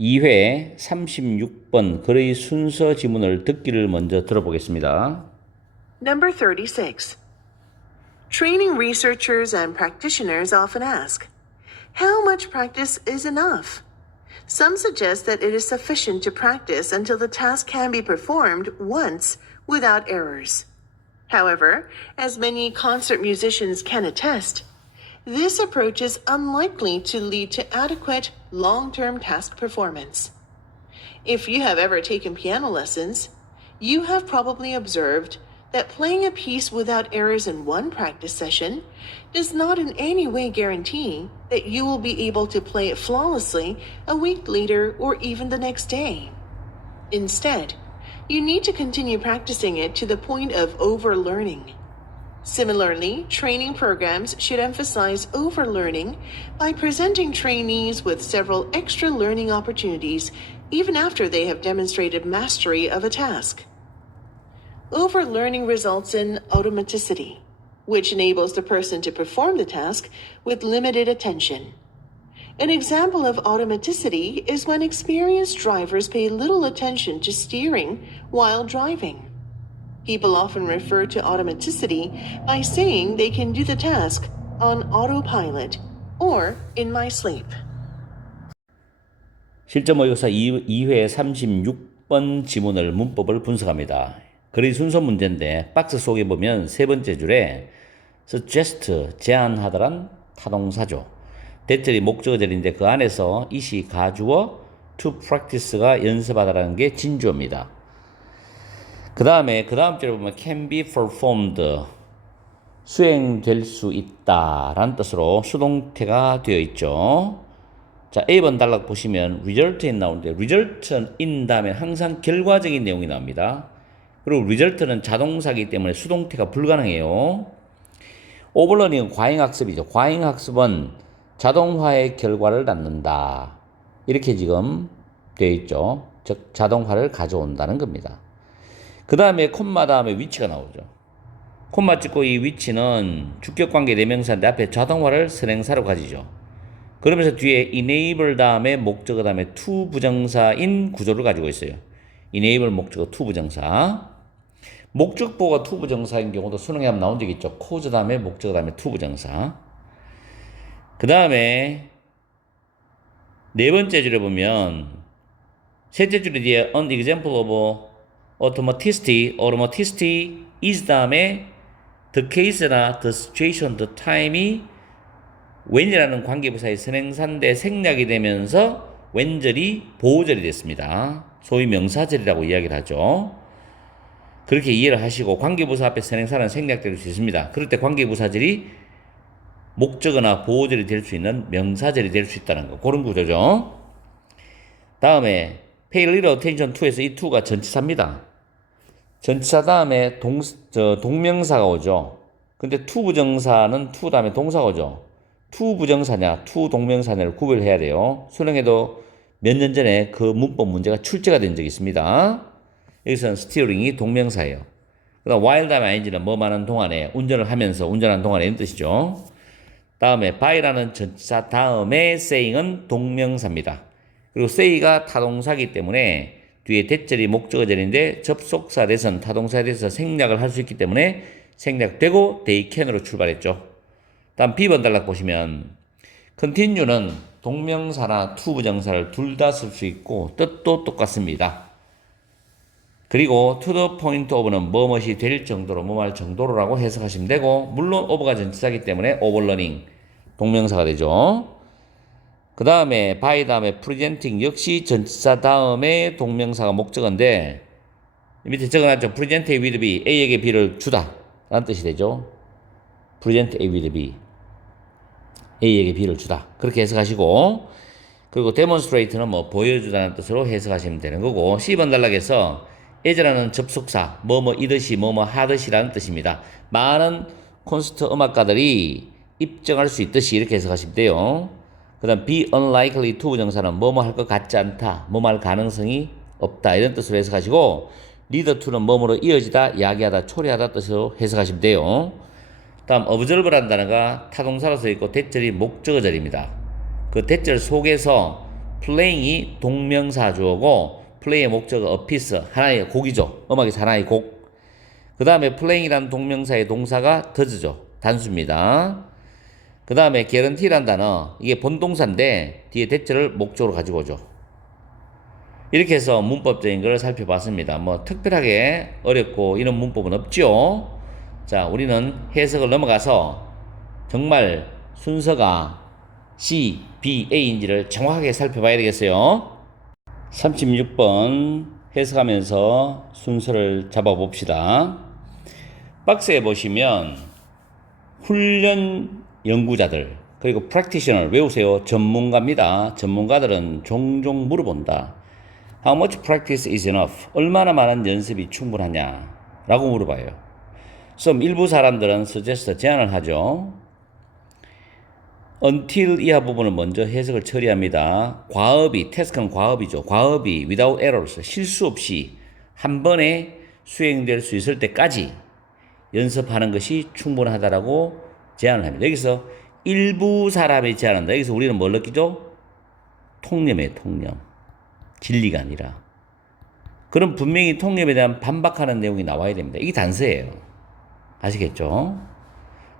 2회 36번 글의 순서 지문을 듣기를 먼저 들어보겠습니다. Number 36. Training researchers and practitioners often ask, how much practice is enough? Some suggest that it is sufficient to practice until the task can be performed once without errors. However, as many concert musicians can attest, this approach is unlikely to lead to adequate long-term task performance. If you have ever taken piano lessons, you have probably observed that playing a piece without errors in one practice session does not in any way guarantee that you will be able to play it flawlessly a week later or even the next day. Instead, you need to continue practicing it to the point of overlearning. Similarly, training programs should emphasize overlearning by presenting trainees with several extra learning opportunities even after they have demonstrated mastery of a task. Overlearning results in automaticity, which enables the person to perform the task with limited attention. An example of automaticity is when experienced drivers pay little attention to steering while driving. People often refer to automaticity by saying they can do the task on autopilot or in my sleep. 실전 모의고사 2회 36번 지문을 문법을 분석합니다. 글의 순서 문제인데 박스 속에 보면 세 번째 줄에 suggest, 제안하다란 타동사죠. 대절이 목적어절인데 그 안에서 이시 가주어 to practice가 연습하다라는 게 진주어입니다. 그 다음에 그 다음 줄에 보면 can be performed, 수행될 수 있다 라는 뜻으로 수동태가 되어 있죠. 자, A번 단락 보시면 result in 나오는데 result in 다음에 항상 결과적인 내용이 나옵니다. 그리고 result는 자동사이기 때문에 수동태가 불가능해요. 오버러닝은 과잉학습이죠. 과잉학습은 자동화의 결과를 낳는다. 이렇게 지금 되어 있죠. 즉 자동화를 가져온다는 겁니다. 그 다음에 콤마 다음에 위치가 나오죠. 콤마 찍고 이 위치는 주격관계 대명사인데 앞에 자동화를 선행사로 가지죠. 그러면서 뒤에 enable 다음에 목적어 다음에 to 부정사인 구조를 가지고 있어요. enable 목적어 to 부정사. 목적보가 to 부정사인 경우도 수능에 한번 나온 적이 있죠. cause 다음에 목적어 다음에 to 부정사. 그 다음에 네 번째 줄에 보면 셋째 줄에 뒤에 an example of automaticity is 다음에 the case나 the situation, the time이 when이라는 관계부사의 선행사인데 생략이 되면서 when절이 보호절이 됐습니다. 소위 명사절이라고 이야기를 하죠. 그렇게 이해를 하시고 관계부사 앞에 선행사는 생략될 수 있습니다. 그럴 때 관계부사절이 목적어나 보호절이 될 수 있는 명사절이 될 수 있다는 거. 그런 구조죠. 다음에 pay little attention to에서 이 to가 전치사입니다. 전치사 다음에 동명사가 오죠. 근데 to 부정사는 to 다음에 동사가 오죠. to 부정사냐, to 동명사냐를 구별해야 돼요. 수능에도 몇 년 전에 그 문법 문제가 출제가 된 적이 있습니다. 여기서는 steering이 동명사예요. 그 다음 while 다음에 ing는 뭐 많은 동안에, 운전을 하면서, 운전하는 동안에 이런 뜻이죠. 다음에 by라는 전치사 다음에 saying은 동명사입니다. 그리고 say가 타동사이기 때문에 뒤에 대절이 목적어절인데 접속사 대선, 타동사에 대해서 생략을 할 수 있기 때문에 생략되고 they can으로 출발했죠. 다음 B번 단락 보시면 continue는 동명사나 to 부정사를 둘 다 쓸 수 있고 뜻도 똑같습니다. 그리고 to the point of는 뭐뭇이 될 정도로, 뭐할 정도로라고 해석하시면 되고, 물론 over가 전치사이기 때문에 overlearning 동명사가 되죠. 그 다음에 by 다음에 presenting 역시 전치사 다음에 동명사가 목적어인데 밑에 적어놨죠. present A with B, A에게 B를 주다 라는 뜻이 되죠. present A with B, A에게 B를 주다 그렇게 해석하시고, 그리고 demonstrate는 뭐 보여주다는 뜻으로 해석하시면 되는 거고, C번 단락에서 as라는 접속사 뭐이듯이 하듯이라는 뜻입니다. 많은 콘서트 음악가들이 입증할 수 있듯이 이렇게 해석하시면 돼요. 그 다음 be unlikely to 부정사는 할 것 같지 않다, 할 가능성이 없다 이런 뜻으로 해석하시고, lead to는 뭐뭐로 이어지다, 야기하다, 초래하다 뜻으로 해석하시면 돼요. 다음 observe라는 단어가 타동사로 써 있고 대절이 목적어절입니다. 그 대절 속에서 playing이 동명사 주어고 play의 목적어 a piece 하나의 곡이죠. 음악에서 하나의 곡. 그 다음에 playing이라는 동명사의 동사가 does죠. 단수입니다. 그 다음에 guarantee라는 단어 이게 본동사인데 뒤에 that를 목적으로 가지고 오죠. 이렇게 해서 문법적인 걸 살펴봤습니다. 뭐 특별하게 어렵고 이런 문법은 없죠. 자, 우리는 해석을 넘어가서 정말 순서가 C, B, A인지를 정확하게 살펴봐야 되겠어요. 36번 해석하면서 순서를 잡아봅시다. 박스에 보시면 훈련 연구자들 그리고 practitioner 외우세요. 전문가입니다. 전문가들은 종종 물어본다. How much practice is enough? 얼마나 많은 연습이 충분하냐? 라고 물어봐요. 그럼 일부 사람들은 suggest 제안을 하죠. until 이하 부분을 먼저 해석을 처리합니다. 과업이, task는 과업이죠. 과업이 without errors, 실수 없이 한 번에 수행될 수 있을 때까지 연습하는 것이 충분하다라고 제안을 합니다. 여기서 일부 사람이 제안한다. 여기서 우리는 뭘 느끼죠? 통념이에요, 통념. 진리가 아니라. 그럼 분명히 통념에 대한 반박하는 내용이 나와야 됩니다. 이게 단서예요. 아시겠죠?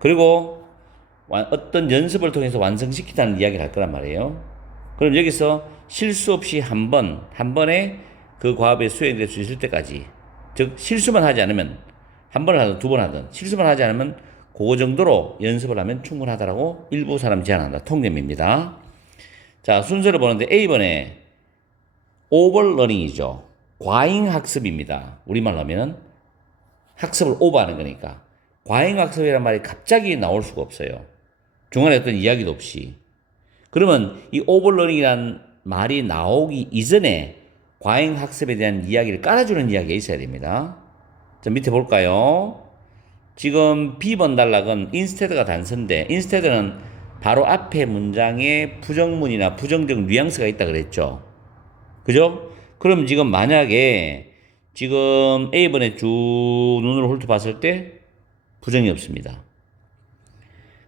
그리고 어떤 연습을 통해서 완성시키다는 이야기를 할 거란 말이에요. 그럼 여기서 실수 없이 한 번에 그 과업에 수행될 수 있을 때까지, 즉 실수만 하지 않으면 한 번을 하든 두 번 하든 실수만 하지 않으면 그 정도로 연습을 하면 충분하다라고 일부 사람 제안한다. 통념입니다. 자, 순서를 보는데 A번에 오버러닝이죠. 과잉학습입니다. 우리말로 하면 학습을 오버하는 거니까. 과잉학습이란 말이 갑자기 나올 수가 없어요. 중간에 어떤 이야기도 없이. 그러면 이 오버러닝이란 말이 나오기 이전에 과잉학습에 대한 이야기를 깔아주는 이야기가 있어야 됩니다. 자, 밑에 볼까요? 지금 B번 단락은 instead가 단서인데 instead는 바로 앞에 문장에 부정문이나 부정적 뉘앙스가 있다 그랬죠. 그죠? 그럼 지금 만약에 지금 A번에 쭉 눈으로 훑어봤을 때 부정이 없습니다.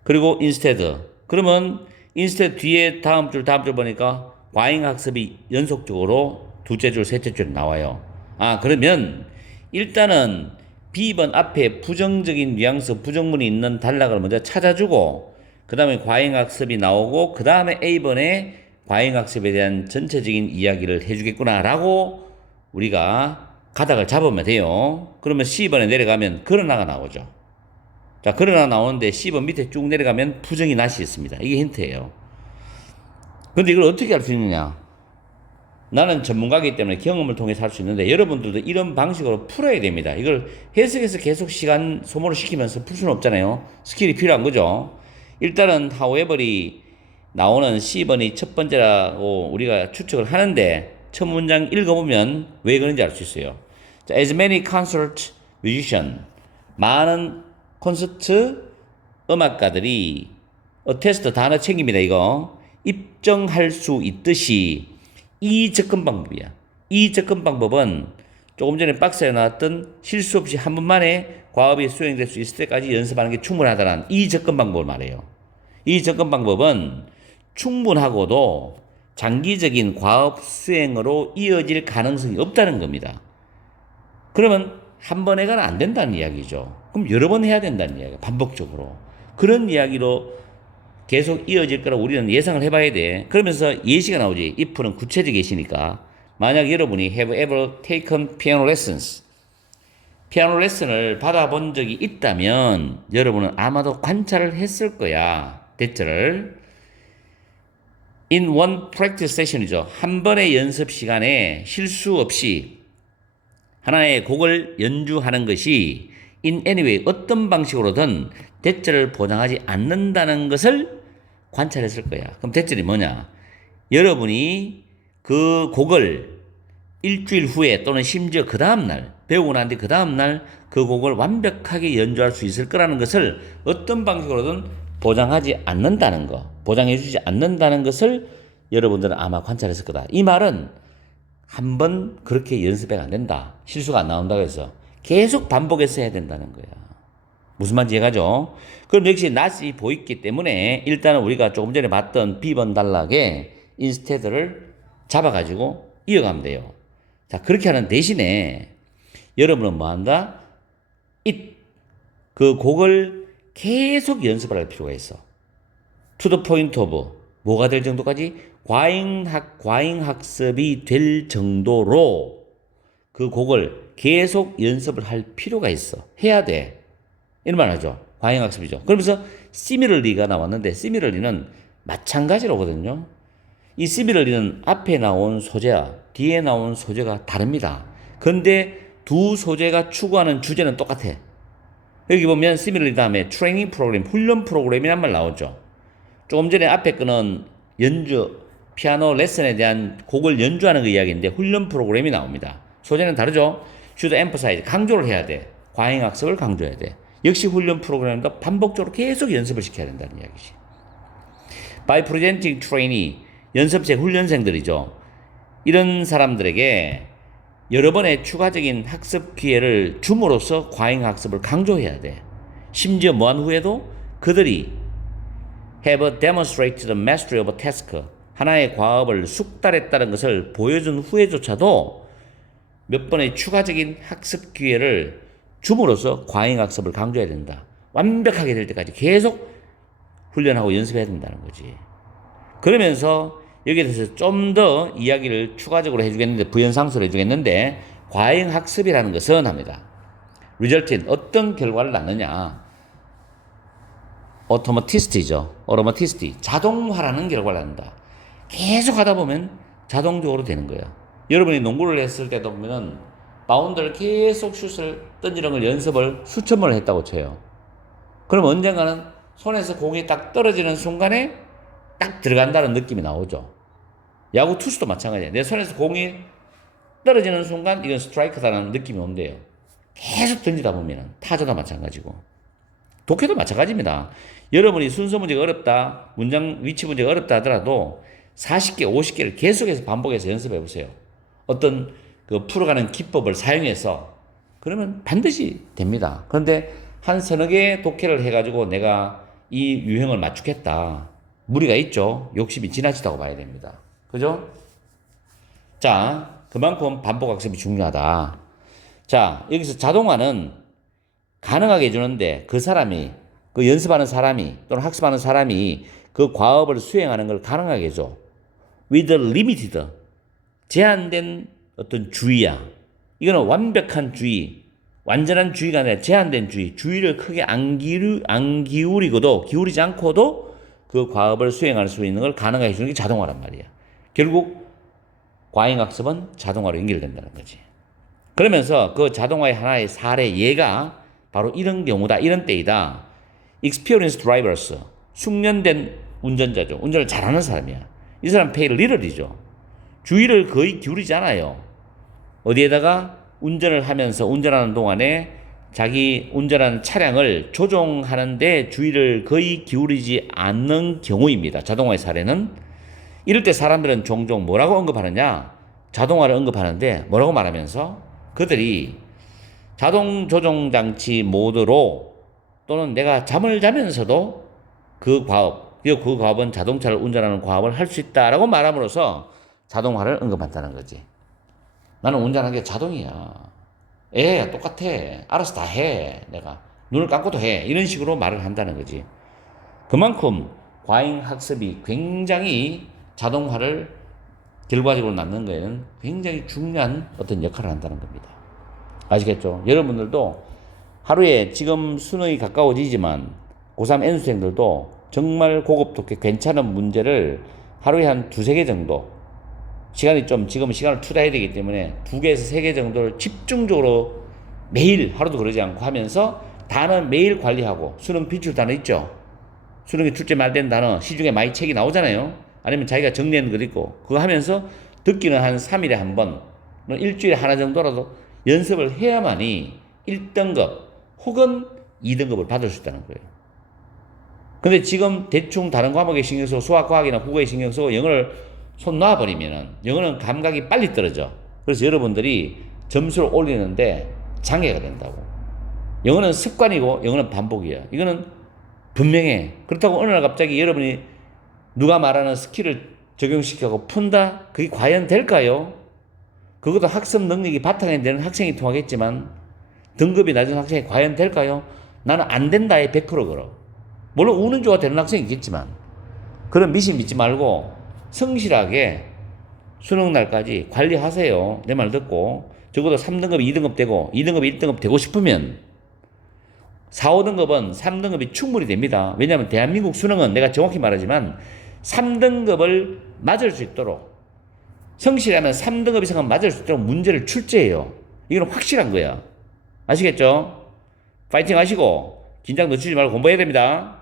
그리고 instead. 그러면 instead 뒤에 다음 줄 보니까 과잉학습이 연속적으로 둘째 줄, 셋째 줄 나와요. 아, 그러면 일단은 B번 앞에 부정적인 뉘앙스, 부정문이 있는 단락을 먼저 찾아주고 그 다음에 과잉학습이 나오고 그 다음에 A번에 과잉학습에 대한 전체적인 이야기를 해주겠구나 라고 우리가 가닥을 잡으면 돼요. 그러면 C번에 내려가면 그러나가 나오죠. 자, 그러나 나오는데 C번 밑에 쭉 내려가면 부정이 낫이 있습니다. 이게 힌트예요. 근데 이걸 어떻게 할 수 있느냐? 나는 전문가이기 때문에 경험을 통해서 할 수 있는데 여러분들도 이런 방식으로 풀어야 됩니다. 이걸 해석해서 계속 시간 소모를 시키면서 풀 수는 없잖아요. 스킬이 필요한 거죠. 일단은 however이 나오는 C번이 첫 번째라고 우리가 추측을 하는데 첫 문장 읽어보면 왜 그런지 알 수 있어요. 자, as many concert musician 많은 콘서트 음악가들이 attest 단어 챙깁니다. 이거 입증할 수 있듯이 이 접근 방법이야. 이 접근 방법은 조금 전에 박스에 나왔던 실수 없이 한 번만에 과업이 수행될 수 있을 때까지 연습하는 게 충분하다는 이 접근 방법을 말해요. 이 접근 방법은 충분하고도 장기적인 과업 수행으로 이어질 가능성이 없다는 겁니다. 그러면 한 번 해가는 안 된다는 이야기죠. 그럼 여러 번 해야 된다는 이야기야. 반복적으로. 그런 이야기로 계속 이어질 거라고 우리는 예상을 해봐야 돼. 그러면서 예시가 나오지. if는 구체적 예시니까. 만약 여러분이 have ever taken piano lessons. 피아노 레슨을 받아본 적이 있다면 여러분은 아마도 관찰을 했을 거야. 대처를. In one practice session이죠. 한 번의 연습 시간에 실수 없이 하나의 곡을 연주하는 것이 in any way 어떤 방식으로든 대처를 보장하지 않는다는 것을 관찰했을 거야. 그럼 대처이 뭐냐? 여러분이 그 곡을 일주일 후에 또는 심지어 그 다음날 배우고 난 뒤 그 다음날 그 곡을 완벽하게 연주할 수 있을 거라는 것을 어떤 방식으로든 보장하지 않는다는 거, 보장해주지 않는다는 것을 여러분들은 아마 관찰했을 거다. 이 말은 한 번 그렇게 연습해가 안 된다. 실수가 안 나온다고 해서 계속 반복해서 해야 된다는 거야. 무슨 말인지 이해가죠? 그럼 역시 낫이 보이기 때문에 일단은 우리가 조금 전에 봤던 B번 단락에 instead를 잡아가지고 이어가면 돼요. 자, 그렇게 하는 대신에 여러분은 뭐 한다? 그 곡을 계속 연습을 할 필요가 있어. To the point of 뭐가 될 정도까지 과잉학습이 될 정도로 그 곡을 계속 연습을 할 필요가 있어. 해야 돼. 이런 말 하죠. 과잉학습이죠. 그러면서 시밀러리가 나왔는데 시밀러리는 마찬가지로거든요. 이 시밀러리는 앞에 나온 소재와 뒤에 나온 소재가 다릅니다. 그런데 두 소재가 추구하는 주제는 똑같아. 여기 보면 시밀러리 다음에 트레이닝 프로그램, 훈련 프로그램이란 말 나오죠. 조금 전에 앞에 거는 연주, 피아노 레슨에 대한 곡을 연주하는 그 이야기인데 훈련 프로그램이 나옵니다. 소재는 다르죠. should emphasize, 강조를 해야 돼. 과잉학습을 강조해야 돼. 역시 훈련 프로그램도 반복적으로 계속 연습을 시켜야 된다는 이야기지. By presenting trainee, 연습생 훈련생들이죠. 이런 사람들에게 여러 번의 추가적인 학습 기회를 줌으로써 과잉학습을 강조해야 돼. 심지어 뭐한 후에도 그들이 have demonstrated the mastery of a task, 하나의 과업을 숙달했다는 것을 보여준 후에조차도 몇 번의 추가적인 학습 기회를 줌으로써 과잉학습을 강조해야 된다. 완벽하게 될 때까지 계속 훈련하고 연습해야 된다는 거지. 그러면서 여기에 대해서 좀 더 이야기를 추가적으로 해주겠는데, 부연상수를 해주겠는데, 과잉학습이라는 것은 합니다. result인 어떤 결과를 낳느냐. automatic이죠. automaticity. 자동화라는 결과를 낳는다. 계속 하다 보면 자동적으로 되는 거예요. 여러분이 농구를 했을 때도 보면은 바운드를 계속 슛을 던지는 걸 연습을 수천 번을 했다고 쳐요. 그럼 언젠가는 손에서 공이 딱 떨어지는 순간에 딱 들어간다는 느낌이 나오죠. 야구 투수도 마찬가지예요. 내 손에서 공이 떨어지는 순간 이건 스트라이크다라는 느낌이 온대요. 계속 던지다 보면 타자도 마찬가지고 독해도 마찬가지입니다. 여러분이 순서 문제가 어렵다, 문장 위치 문제가 어렵다 하더라도 40개, 50개를 계속해서 반복해서 연습해 보세요. 어떤 그 풀어가는 기법을 사용해서 그러면 반드시 됩니다. 그런데 한 서너 개 독해를 해가지고 내가 이 유형을 맞추겠다. 무리가 있죠. 욕심이 지나치다고 봐야 됩니다. 그죠? 자, 그만큼 반복학습이 중요하다. 자, 여기서 자동화는 가능하게 해주는데 그 사람이, 그 연습하는 사람이 또는 학습하는 사람이 그 과업을 수행하는 걸 가능하게 해줘. with limited, 제한된 어떤 주의야. 이거는 완벽한 주의, 완전한 주의가 아니라 제한된 주의, 주의를 크게 안 기울이고도, 기울이지 않고도 그 과업을 수행할 수 있는 걸 가능하게 해주는 게 자동화란 말이야. 결국 과잉학습은 자동화로 연결된다는 거지. 그러면서 그 자동화의 하나의 사례 예가 바로 이런 경우다, 이런 때이다. experienced drivers, 숙련된 운전자죠. 운전을 잘하는 사람이야. 이 사람 페이를 리럴이죠. 주의를 거의 기울이지 않아요. 어디에다가 운전을 하면서 운전하는 동안에 자기 운전하는 차량을 조종하는데 주의를 거의 기울이지 않는 경우입니다. 자동화의 사례는. 이럴 때 사람들은 종종 뭐라고 언급하느냐? 자동화를 언급하는데 뭐라고 말하면서 그들이 자동 조종 장치 모드로 또는 내가 잠을 자면서도 그 과업은 자동차를 운전하는 과업을 할 수 있다라고 말함으로써 자동화를 언급한다는 거지. 나는 운전하는 게 자동이야. 똑같아. 알아서 다 해. 내가 눈을 감고도 해. 이런 식으로 말을 한다는 거지. 그만큼 과잉학습이 굉장히 자동화를 결과적으로 낳는 거에는 굉장히 중요한 어떤 역할을 한다는 겁니다. 아시겠죠? 여러분들도 하루에 지금 수능이 가까워지지만 고3 N수생들도 정말 고급독해 괜찮은 문제를 하루에 한 두세 개 정도, 시간이 좀 지금 시간을 투자해야 되기 때문에 2개에서 3개 정도를 집중적으로 매일, 하루도 그러지 않고 하면서 단어 매일 관리하고, 수능 비출 단어 있죠? 수능이 출제 말된 단어 시중에 많이 책이 나오잖아요. 아니면 자기가 정리한 것 있고 그거 하면서 듣기는 한 3일에 한 번, 일주일에 하나 정도라도 연습을 해야만이 1등급 혹은 2등급을 받을 수 있다는 거예요. 근데 지금 대충 다른 과목에 신경 쓰고 수학, 과학이나 국어에 신경 쓰고 영어를 손 놔버리면은 영어는 감각이 빨리 떨어져. 그래서 여러분들이 점수를 올리는데 장애가 된다고. 영어는 습관이고 영어는 반복이야. 이거는 분명해. 그렇다고 어느 날 갑자기 여러분이 누가 말하는 스킬을 적용시키고 푼다? 그게 과연 될까요? 그것도 학습 능력이 바탕이 되는 학생이 통하겠지만 등급이 낮은 학생이 과연 될까요? 나는 안 된다에 100% 걸어. 물론 우는 좋아 되는 학생이 있겠지만 그런 미신 믿지 말고 성실하게 수능 날까지 관리하세요. 내 말 듣고 적어도 3등급이 2등급 되고 2등급이 1등급 되고 싶으면 4, 5등급은 3등급이 충분히 됩니다. 왜냐하면 대한민국 수능은 내가 정확히 말하지만 3등급을 맞을 수 있도록 성실하면 3등급 이상은 맞을 수 있도록 문제를 출제해요. 이건 확실한 거야. 아시겠죠? 파이팅 하시고 긴장 늦추지 말고 공부해야 됩니다.